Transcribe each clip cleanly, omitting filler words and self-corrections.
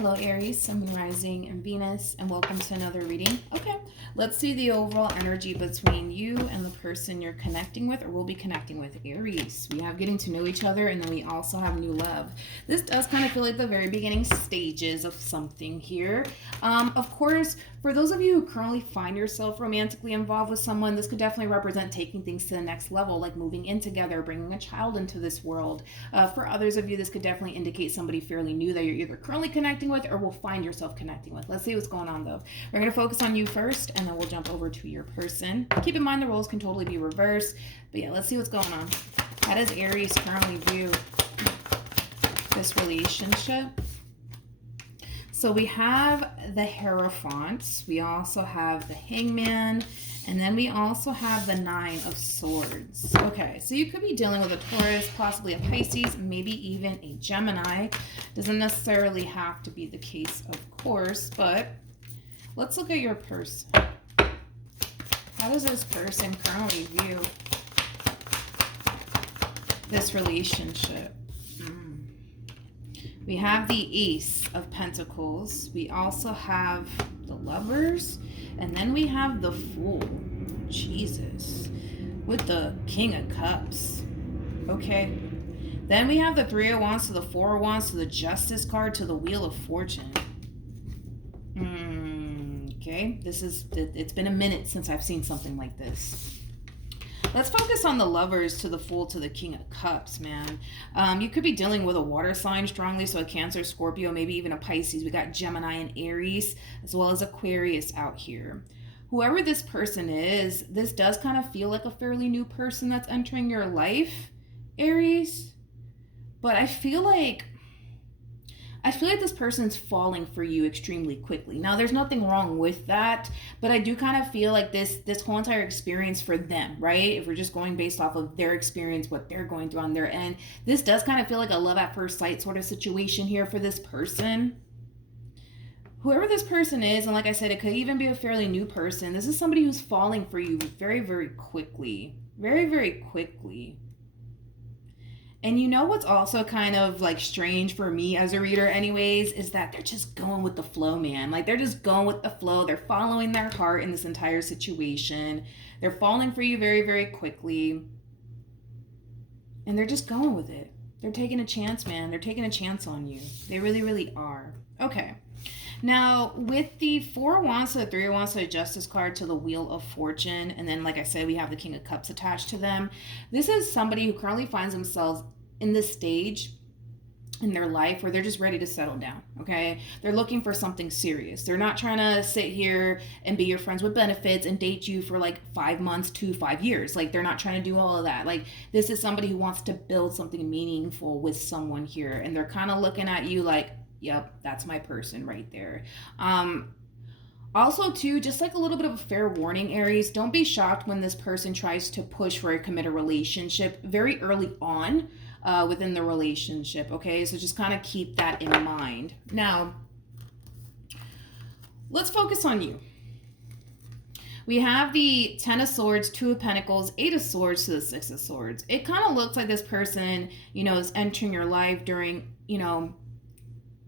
Hello Aries, Sun, Moon, Rising, and Venus, and welcome to another reading. Okay, let's see the overall energy between you and the person you're connecting with or will be connecting with. Aries, we have getting to know each other, and then we also have new love. This does kind of feel like the very beginning stages of something here. Of course, for those of you who currently find yourself romantically involved with someone, this could definitely represent taking things to the next level, like moving in together, bringing a child into this world. For others of you, this could definitely indicate somebody fairly new that you're either currently connecting with or will find yourself connecting with. Let's see what's going on though. We're going to focus on you first, and then we'll jump over to your person. Keep in mind the roles can totally be reversed, but yeah, let's see what's going on. How does Aries currently view this relationship? So we have the Hierophant, we also have the Hangman, and then we also have the Nine of Swords. Okay, so you could be dealing with a Taurus, possibly a Pisces, maybe even a Gemini. Doesn't necessarily have to be the case, of course, but let's look at your person. How does this person currently view this relationship? We have the Ace of Pentacles. We also have the Lovers. And then we have the Fool. Jesus. With the King of Cups. Okay. Then we have the Three of Wands to the Four of Wands to the Justice card to the Wheel of Fortune. Okay. It's been a minute since I've seen something like this. Let's focus on the Lovers to the Fool to the King of Cups, man. You could be dealing with a water sign strongly, so a Cancer, Scorpio, maybe even a Pisces. We got Gemini and Aries, as well as Aquarius out here. Whoever this person is, this does kind of feel like a fairly new person that's entering your life, Aries. But I feel like this person's falling for you extremely quickly. Now, there's nothing wrong with that, but I do kind of feel like this whole entire experience for them, right? If we're just going based off of their experience, what they're going through on their end, this does kind of feel like a love at first sight sort of situation here for this person. Whoever this person is, and like I said, it could even be a fairly new person. This is somebody who's falling for you very, very quickly. Very, very quickly. And you know what's also kind of like strange for me as a reader anyways, is that they're just going with the flow, man. Like they're just going with the flow. They're following their heart in this entire situation. They're falling for you very, very quickly. And they're just going with it. They're taking a chance, man. They're taking a chance on you. They really, really are. Okay. Now, with the Four of Wands to the Three of Wands to the Justice card to the Wheel of Fortune, and then, like I said, we have the King of Cups attached to them. This is somebody who currently finds themselves in this stage in their life where they're just ready to settle down, okay? They're looking for something serious. They're not trying to sit here and be your friends with benefits and date you for like 5 months to 5 years. Like, they're not trying to do all of that. Like, this is somebody who wants to build something meaningful with someone here, and they're kind of looking at you like, yep, that's my person right there. Also, too, just like a little bit of a fair warning, Aries, don't be shocked when this person tries to push for a committed relationship very early on within the relationship, okay? So just kind of keep that in mind. Now, let's focus on you. We have the Ten of Swords, Two of Pentacles, Eight of Swords to the Six of Swords. It kind of looks like this person, is entering your life during,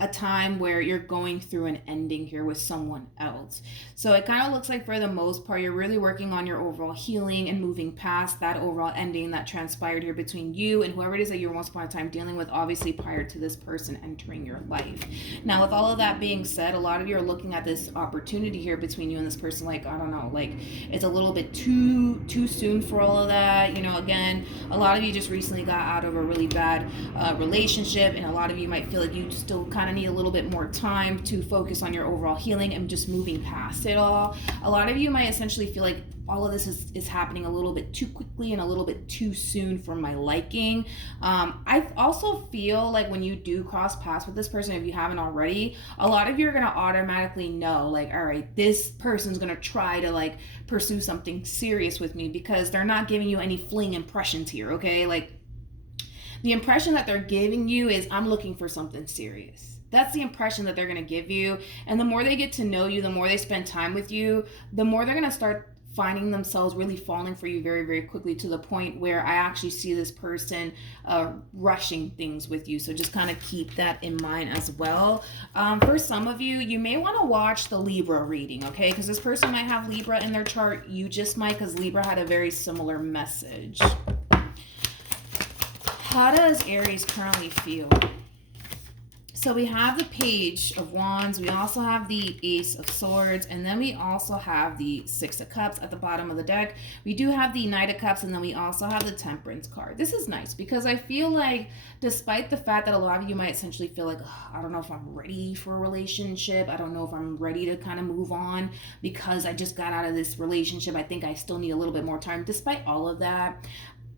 a time where you're going through an ending here with someone else. So it kind of looks like for the most part, you're really working on your overall healing and moving past that overall ending that transpired here between you and whoever it is that you're once upon a time dealing with, obviously prior to this person entering your life. Now, with all of that being said, a lot of you are looking at this opportunity here between you and this person like, I don't know, like it's a little bit too soon for all of that. Again, a lot of you just recently got out of a really bad relationship, and a lot of you might feel like you still kind of need a little bit more time to focus on your overall healing and just moving past it all. A lot of you might essentially feel like all of this is happening a little bit too quickly and a little bit too soon for my liking. I also feel like when you do cross paths with this person, if you haven't already, a lot of you are going to automatically know, like, all right, this person's going to try to like pursue something serious with me, because they're not giving you any fling impressions here, okay? Like, the impression that they're giving you is, I'm looking for something serious. That's the impression that they're going to give you. And the more they get to know you, the more they spend time with you, the more they're going to start finding themselves really falling for you very, very quickly, to the point where I actually see this person rushing things with you. So just kind of keep that in mind as well. For some of you, you may want to watch the Libra reading, okay? Because this person might have Libra in their chart. You just might, because Libra had a very similar message. How does Aries currently feel? So we have the Page of Wands, we also have the Ace of Swords, and then we also have the Six of Cups at the bottom of the deck. We do have the Knight of Cups, and then we also have the Temperance card. This is nice because I feel like, despite the fact that a lot of you might essentially feel like, oh, I don't know if I'm ready for a relationship, I don't know if I'm ready to kind of move on because I just got out of this relationship, I think I still need a little bit more time. Despite all of that,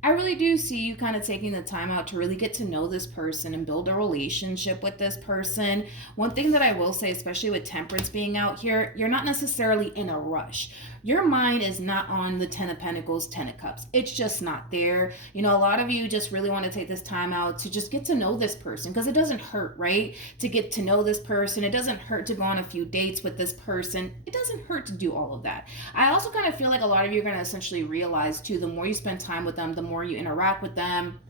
I really do see you kind of taking the time out to really get to know this person and build a relationship with this person. One thing that I will say, especially with Temperance being out here, you're not necessarily in a rush. Your mind is not on the Ten of Pentacles, Ten of Cups. It's just not there. You know, a lot of you just really want to take this time out to just get to know this person, because it doesn't hurt, right? To get to know this person. It doesn't hurt to go on a few dates with this person. It doesn't hurt to do all of that. I also kind of feel like a lot of you are going to essentially realize too, the more you spend time with them, the more you interact with them,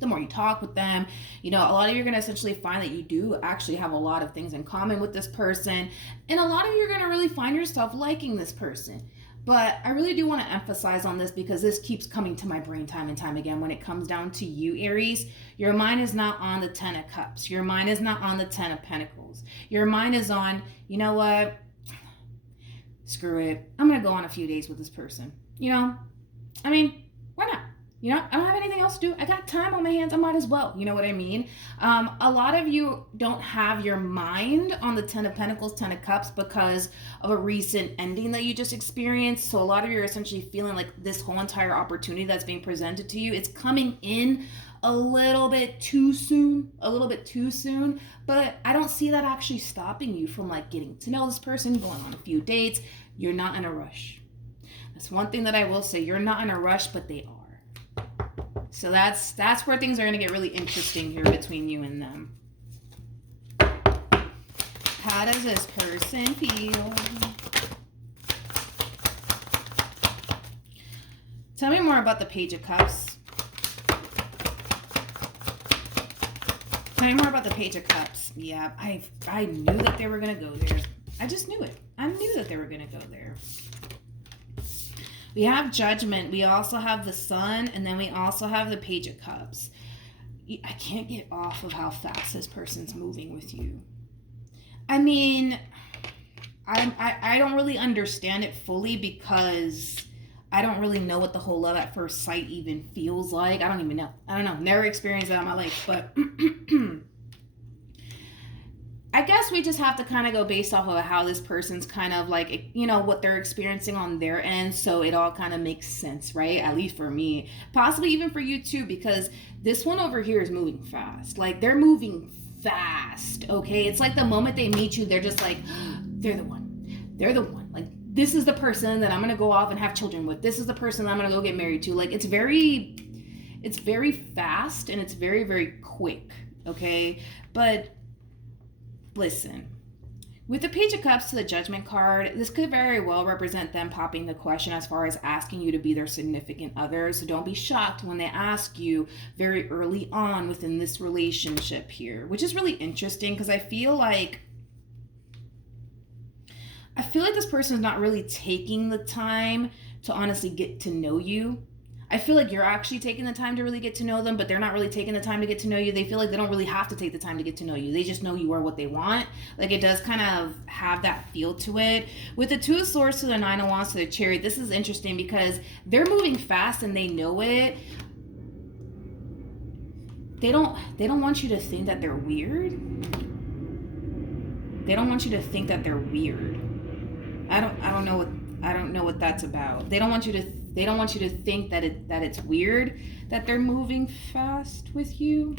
the more you talk with them, you know, a lot of you are going to essentially find that you do actually have a lot of things in common with this person. And a lot of you are going to really find yourself liking this person. But I really do want to emphasize on this, because this keeps coming to my brain time and time again. When it comes down to you, Aries, your mind is not on the Ten of Cups. Your mind is not on the Ten of Pentacles. Your mind is on, you know what? Screw it. I'm going to go on a few days with this person. You know, I mean, why not? You know, I don't have anything else to do. I got time on my hands. I might as well. You know what I mean? A lot of you don't have your mind on the Ten of Pentacles, Ten of Cups, because of a recent ending that you just experienced. So a lot of you are essentially feeling like this whole entire opportunity that's being presented to you, it's coming in a little bit too soon. But I don't see that actually stopping you from like getting to know this person, going on a few dates. You're not in a rush. That's one thing that I will say. You're not in a rush, but they are. So that's where things are going to get really interesting here between you and them. How does this person feel? Tell me more about the Page of Cups. Tell me more about the Page of Cups. Yeah, I knew that they were going to go there. I just knew it. I knew that they were going to go there. We have Judgment. We also have the Sun, and then we also have the Page of Cups. I can't get off of how fast this person's moving with you. I mean, I don't really understand it fully, because I don't really know what the whole love at first sight even feels like. I don't even know. I don't know. Never experienced that in my life, but I guess we just have to kind of go based off of how this person's kind of like, you know, what they're experiencing on their end. So it all kind of makes sense, right? At least for me, possibly even for you too, because this one over here is moving fast. Like, they're moving fast, okay? It's like the moment they meet you, they're just like, they're the one. They're the one. Like, this is the person that I'm going to go off and have children with. This is the person that I'm going to go get married to. Like, it's very fast, and it's very, very quick, okay? But listen, with the Page of Cups to the Judgment card, this could very well represent them popping the question as far as asking you to be their significant other. So don't be shocked when they ask you very early on within this relationship here, which is really interesting, because I feel like this person is not really taking the time to honestly get to know you. I feel like you're actually taking the time to really get to know them, but they're not really taking the time to get to know you. They feel like they don't really have to take the time to get to know you. They just know you are what they want. Like, it does kind of have that feel to it. With the Two of Swords to the Nine of Wands to the Chariot, this is interesting because they're moving fast and they know it. They don't want you to think that they're weird. They don't want you to think that they're weird. I don't know what that's about. They don't want you to think that it's weird that they're moving fast with you.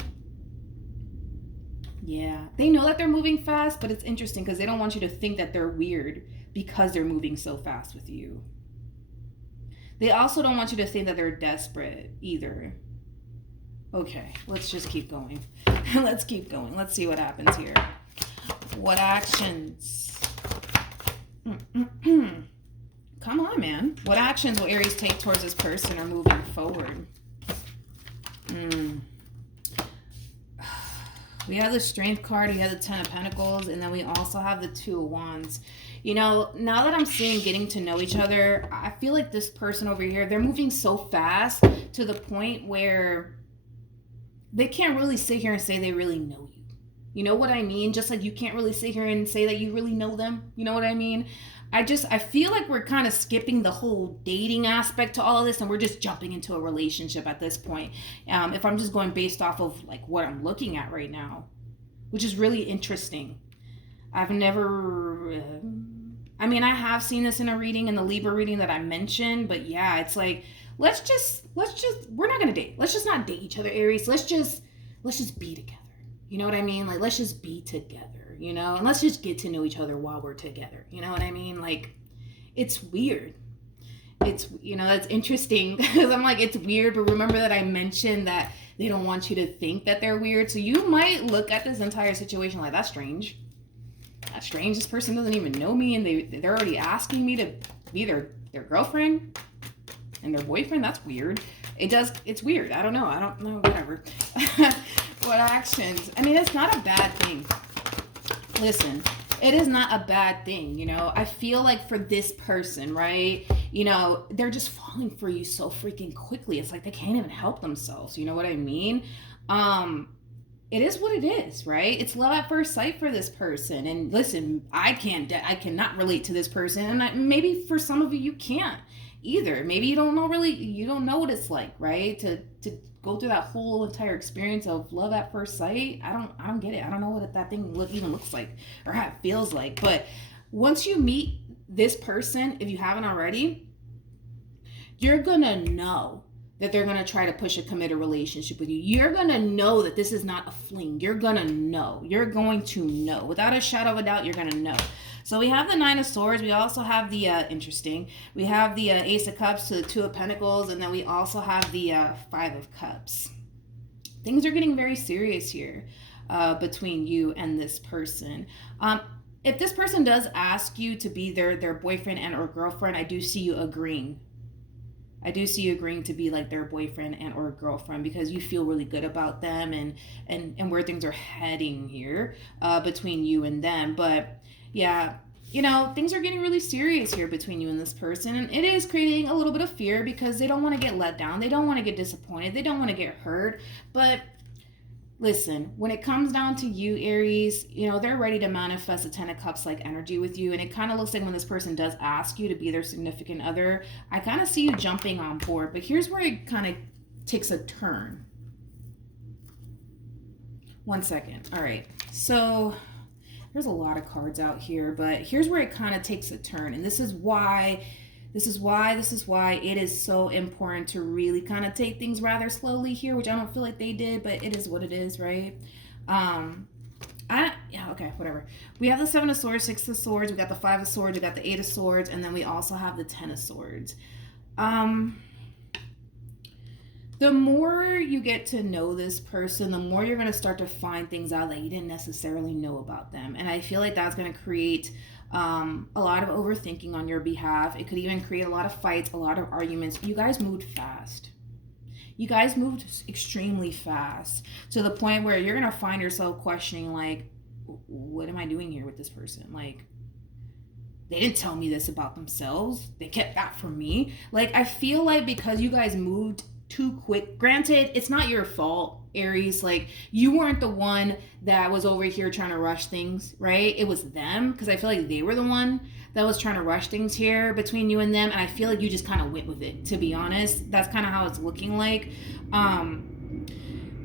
Yeah, they know that they're moving fast, but it's interesting because they don't want you to think that they're weird because they're moving so fast with you. They also don't want you to think that they're desperate either. Okay, let's just keep going. Let's keep going. Let's see what happens here. What actions Come on, man. What actions will Aries take towards this person or moving forward? We have the Strength card, we have the Ten of Pentacles, and then we also have the Two of Wands. You know, now that I'm seeing getting to know each other, I feel like this person over here, they're moving so fast to the point where they can't really sit here and say they really know you. You know what I mean? Just like you can't really sit here and say that you really know them. You know what I mean? I feel like we're kind of skipping the whole dating aspect to all of this, and we're just jumping into a relationship at this point. If I'm just going based off of like what I'm looking at right now, which is really interesting. I've never, I mean, I have seen this in a reading, in the Libra reading that I mentioned, but yeah, it's like, let's just, we're not going to date. Let's just not date each other, Aries. Let's just be together. You know what I mean? Like, let's just be together, you know, and let's just get to know each other while we're together. You know what I mean? Like, it's weird. It's, you know, it's interesting because I'm like, it's weird, but remember that I mentioned that they don't want you to think that they're weird. So you might look at this entire situation like, that's strange. That's strange. This person doesn't even know me, and they're already asking me to be their girlfriend and their boyfriend. That's weird. It's weird. I don't know, whatever. What actions? I mean, it's not a bad thing. Listen, it is not a bad thing, you know. I feel like for this person, right, you know, they're just falling for you so freaking quickly. It's like they can't even help themselves. You know what I mean? It is what it is, right? It's love at first sight for this person. And listen, I cannot relate to this person. And maybe for some of you, you can't either. Maybe you don't know what it's like, right? To go through that whole entire experience of love at first sight. I don't get it. I don't know what that thing even looks like or how it feels like. But once you meet this person, if you haven't already, you're gonna know that they're going to try to push a committed relationship with you. You're going to know that this is not a fling. You're going to know. You're going to know. Without a shadow of a doubt, you're going to know. So we have the Nine of Swords. We also have the, we have the Ace of Cups to the Two of Pentacles. And then we also have the Five of Cups. Things are getting very serious here between you and this person. If this person does ask you to be their boyfriend and or girlfriend, I do see you agreeing. I do see you agreeing to be like their boyfriend and or girlfriend because you feel really good about them and where things are heading here between you and them. But yeah, you know, things are getting really serious here between you and this person. And it is creating a little bit of fear because they don't want to get let down. They don't want to get disappointed. They don't want to get hurt. But listen, when it comes down to you, Aries, you know, they're ready to manifest a Ten of Cups like energy with you. And it kind of looks like when this person does ask you to be their significant other, I kind of see you jumping on board. But here's where it kind of takes a turn. One second. All right. So there's a lot of cards out here, but here's where it kind of takes a turn. And this is why it is so important to really kind of take things rather slowly here, which I don't feel like they did, but it is what it is, right? Okay, whatever. We have the Seven of Swords, Six of Swords, we got the Five of Swords, we got the Eight of Swords, and then we also have the Ten of Swords. The more you get to know this person, the more you're going to start to find things out that you didn't necessarily know about them. And I feel like that's going to create a lot of overthinking on your behalf. It could even create a lot of fights, a lot of arguments. You guys moved fast. You guys moved extremely fast to the point where you're going to find yourself questioning, like, what am I doing here with this person? Like, they didn't tell me this about themselves. They kept that from me. Like, I feel like because you guys moved too quick, granted, it's not your fault, Aries. Like, you weren't the one that was over here trying to rush things, right? It was them, because I feel like they were the one that was trying to rush things here between you and them, and I feel like you just kind of went with it, to be honest. That's kind of how it's looking like.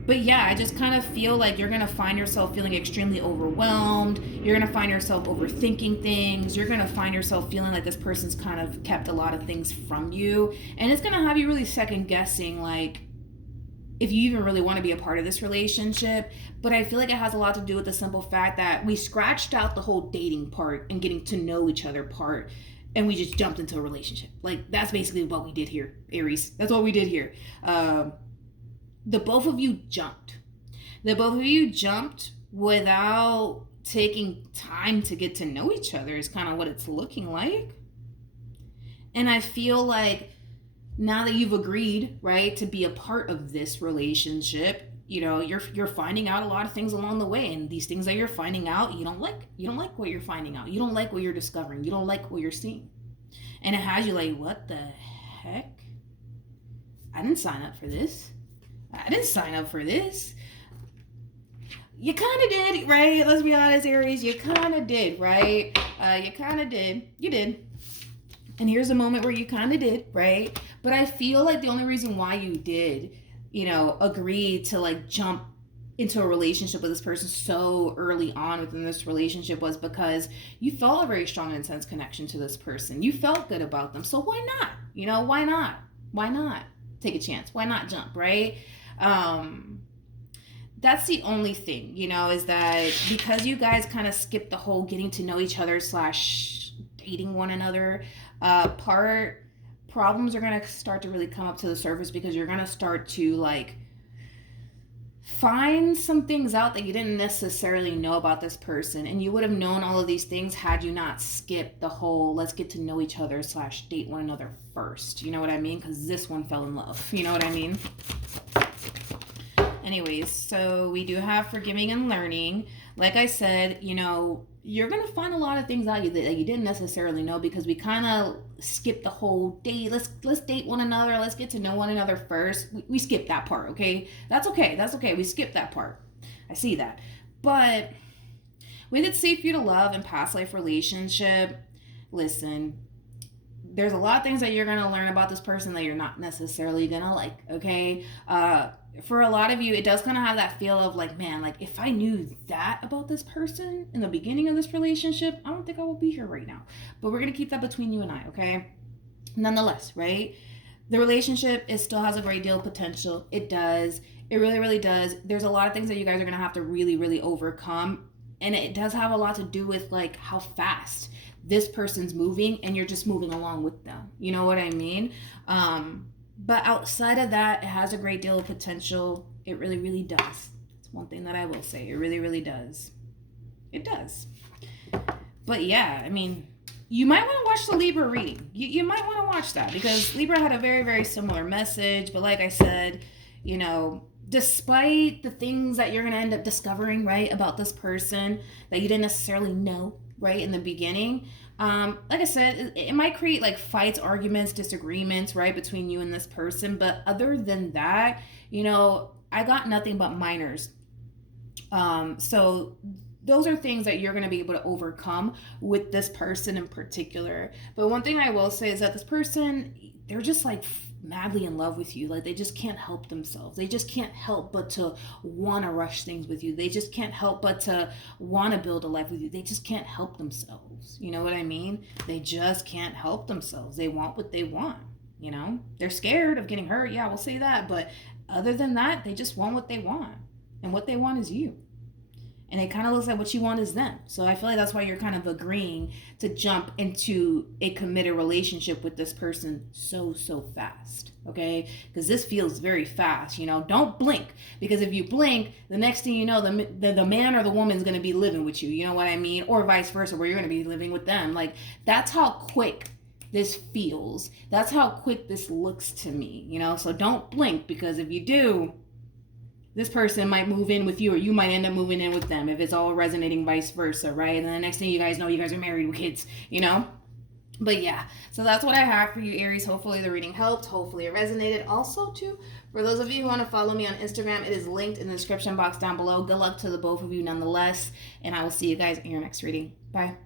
But yeah, I just kind of feel like you're going to find yourself feeling extremely overwhelmed. You're going to find yourself overthinking things. You're going to find yourself feeling like this person's kind of kept a lot of things from you. And it's going to have you really second guessing, like, if you even really want to be a part of this relationship. But I feel like it has a lot to do with the simple fact that we scratched out the whole dating part and getting to know each other part, and we just jumped into a relationship. Like, that's basically what we did here, Aries. That's what we did here. The both of you jumped. The both of you jumped without taking time to get to know each other is kind of what it's looking like. And I feel like now that you've agreed, right, to be a part of this relationship, you know, you're finding out a lot of things along the way, and these things that you're finding out, you don't like what you're finding out. You don't like what you're discovering. You don't like what you're seeing. And it has you like, what the heck? I didn't sign up for this. I didn't sign up for this. You kind of did, right? Let's be honest, Aries. You kind of did, right? You kind of did. You did. And here's a moment where you kind of did, right? But I feel like the only reason why you did, you know, agree to like jump into a relationship with this person so early on within this relationship was because you felt a very strong and intense connection to this person. You felt good about them. So why not? You know, why not? Why not take a chance? Why not jump, right? That's the only thing, you know, is that because you guys kind of skipped the whole getting to know each other / dating one another part, problems are going to start to really come up to the surface because you're going to start to like find some things out that you didn't necessarily know about this person, and you would have known all of these things had you not skipped the whole let's get to know each other / date one another first. You know what I mean? Because this one fell in love. You know what I mean? Anyways, so we do have forgiving and learning. Like I said, you know, you're going to find a lot of things out that you didn't necessarily know because we kind of skipped the whole date. Let's date one another. Let's get to know one another first. We skipped that part, okay? That's okay. That's okay. We skipped that part. I see that. But with It's Safe for You to Love and Past Life Relationship, listen, there's a lot of things that you're going to learn about this person that you're not necessarily going to like, okay? For a lot of you, it does kind of have that feel of like, man, like if I knew that about this person in the beginning of this relationship, I don't think I would be here right now. But we're going to keep that between you and I, okay? Nonetheless, right? The relationship still has a great deal of potential. It does. It really, really does. There's a lot of things that you guys are going to have to really, really overcome. And it does have a lot to do with like how fast this person's moving and you're just moving along with them. You know what I mean? But outside of that, it has a great deal of potential. It really, really does. It's one thing that I will say. It really, really does. It does. But yeah, I mean, you might want to watch the Libra reading. You might want to watch that because Libra had a very, very similar message. But like I said, you know, despite the things that you're going to end up discovering, right, about this person that you didn't necessarily know, right, in the beginning, like I said, it might create like fights, arguments, disagreements, right, between you and this person. But other than that, you know, I got nothing but minors. So those are things that you're going to be able to overcome with this person in particular. But one thing I will say is that this person, they're just like madly in love with you. Like they just can't help themselves. They just can't help but to want to rush things with you. They just can't help but to want to build a life with you. They just can't help themselves. You know what I mean? They just can't help themselves. They want what they want. You know, they're scared of getting hurt. Yeah, we'll say that. But other than that, they just want what they want. And what they want is you. And it kind of looks like what you want is them. So I feel like that's why you're kind of agreeing to jump into a committed relationship with this person so fast, okay? Because this feels very fast, you know? Don't blink, because if you blink, the next thing you know, the man or the woman is going to be living with you, you know what I mean? Or vice versa, where you're going to be living with them. Like, that's how quick this feels. That's how quick this looks to me, you know? So don't blink, because if you do, this person might move in with you, or you might end up moving in with them if it's all resonating vice versa, right? And then the next thing you guys know, you guys are married with kids, you know? But yeah, so that's what I have for you, Aries. Hopefully the reading helped. Hopefully it resonated. Also, too, for those of you who want to follow me on Instagram, it is linked in the description box down below. Good luck to the both of you nonetheless. And I will see you guys in your next reading. Bye.